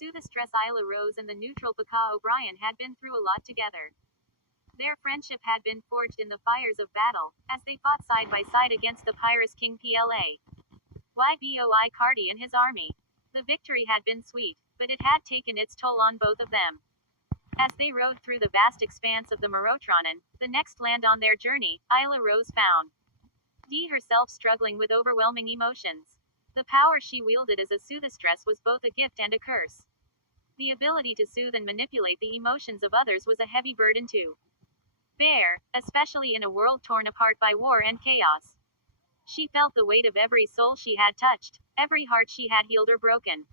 soothistress Isla Rose and the neutral Paka O'Brien had been through a lot together. Their friendship had been forged in the fires of battle, as they fought side by side against the Pyrrhus King Yboi Cardi and his army. The victory had been sweet, but it had taken its toll on both of them. As they rode through the vast expanse of the Morotranon, the next land on their journey, Isla Rose found Dee herself struggling with overwhelming emotions. The power she wielded as a soothistress was both a gift and a curse. The ability to soothe and manipulate the emotions of others was a heavy burden to bear, especially in a world torn apart by war and chaos. She felt the weight of every soul she had touched, every heart she had healed or broken.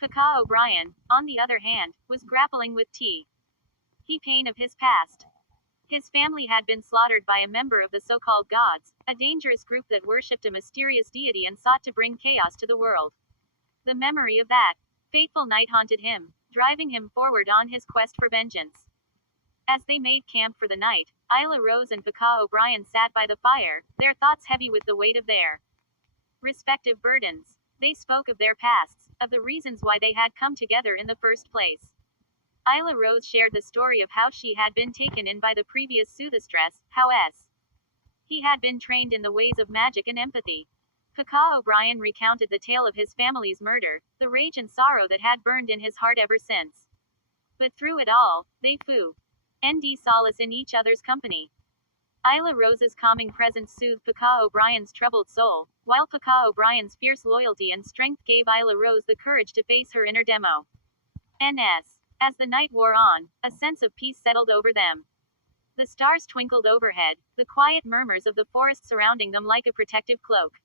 Paka O'Brien, on the other hand, was grappling with the pain of his past. His family had been slaughtered by a member of the so-called gods, a dangerous group that worshipped a mysterious deity and sought to bring chaos to the world. The memory of that fateful night haunted him, driving him forward on his quest for vengeance. As they made camp for the night, Isla Rose and Paka O'Brien sat by the fire, their thoughts heavy with the weight of their respective burdens. They spoke of their pasts, of the reasons why they had come together in the first place. Isla Rose shared the story of how she had been taken in by the previous soothistress, how he had been trained in the ways of magic and empathy. Paka O'Brien recounted the tale of his family's murder, the rage and sorrow that had burned in his heart ever since. But through it all, they found solace in each other's company. Isla Rose's calming presence soothed Paka O'Brien's troubled soul, while Paka O'Brien's fierce loyalty and strength gave Isla Rose the courage to face her inner demo. As the night wore on, a sense of peace settled over them. The stars twinkled overhead, the quiet murmurs of the forest surrounding them like a protective cloak.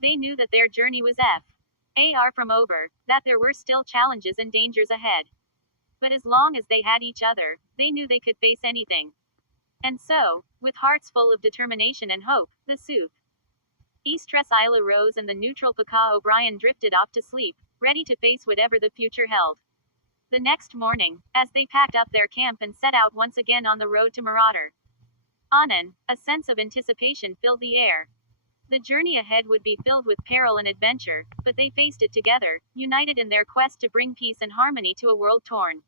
They knew that their journey was far from over, that there were still challenges and dangers ahead. But as long as they had each other, they knew they could face anything. And so, with hearts full of determination and hope, the soothistress Isla Rose and the neutral Paka O'Brien drifted off to sleep, ready to face whatever the future held. The next morning, as they packed up their camp and set out once again on the road to Marauder Anan, a sense of anticipation filled the air. The journey ahead would be filled with peril and adventure, but they faced it together, united in their quest to bring peace and harmony to a world torn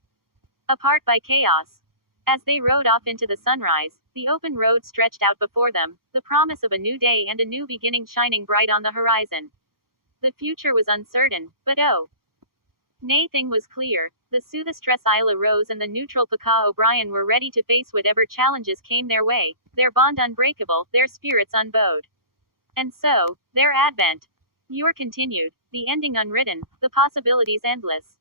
apart by chaos. As they rode off into the sunrise, the open road stretched out before them, the promise of a new day and a new beginning shining bright on the horizon. The future was uncertain, but nothing was clear. The soothistress Isla Rose and the neutral Paka O'Brien were ready to face whatever challenges came their way, their bond unbreakable, their spirits unbowed. And so, their advent continued, the ending unwritten, the possibilities endless.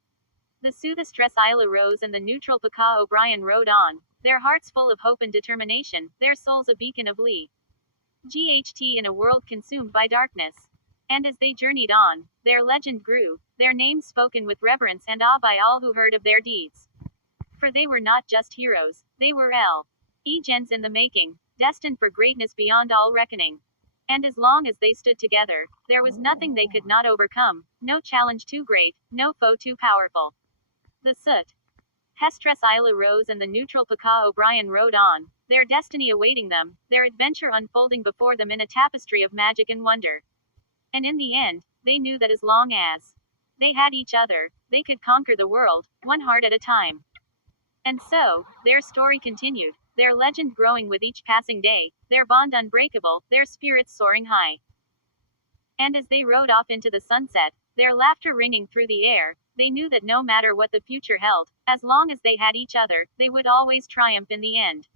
The soothistress Isla Rose and the neutral Paka O'Brien rode on, their hearts full of hope and determination, their souls a beacon of GHT in a world consumed by darkness. And as they journeyed on, their legend grew, their names spoken with reverence and awe by all who heard of their deeds. For they were not just heroes, they were legends in the making, destined for greatness beyond all reckoning. And as long as they stood together, there was nothing they could not overcome, no challenge too great, no foe too powerful. The soothistress Isla Rose and the neutral Paka O'Brien rode on, their destiny awaiting them, their adventure unfolding before them in a tapestry of magic and wonder. And in the end, they knew that as long as they had each other, they could conquer the world, one heart at a time. And so, their story continued, their legend growing with each passing day, their bond unbreakable, their spirits soaring high. And as they rode off into the sunset, their laughter ringing through the air, they knew that no matter what the future held, as long as they had each other, they would always triumph in the end.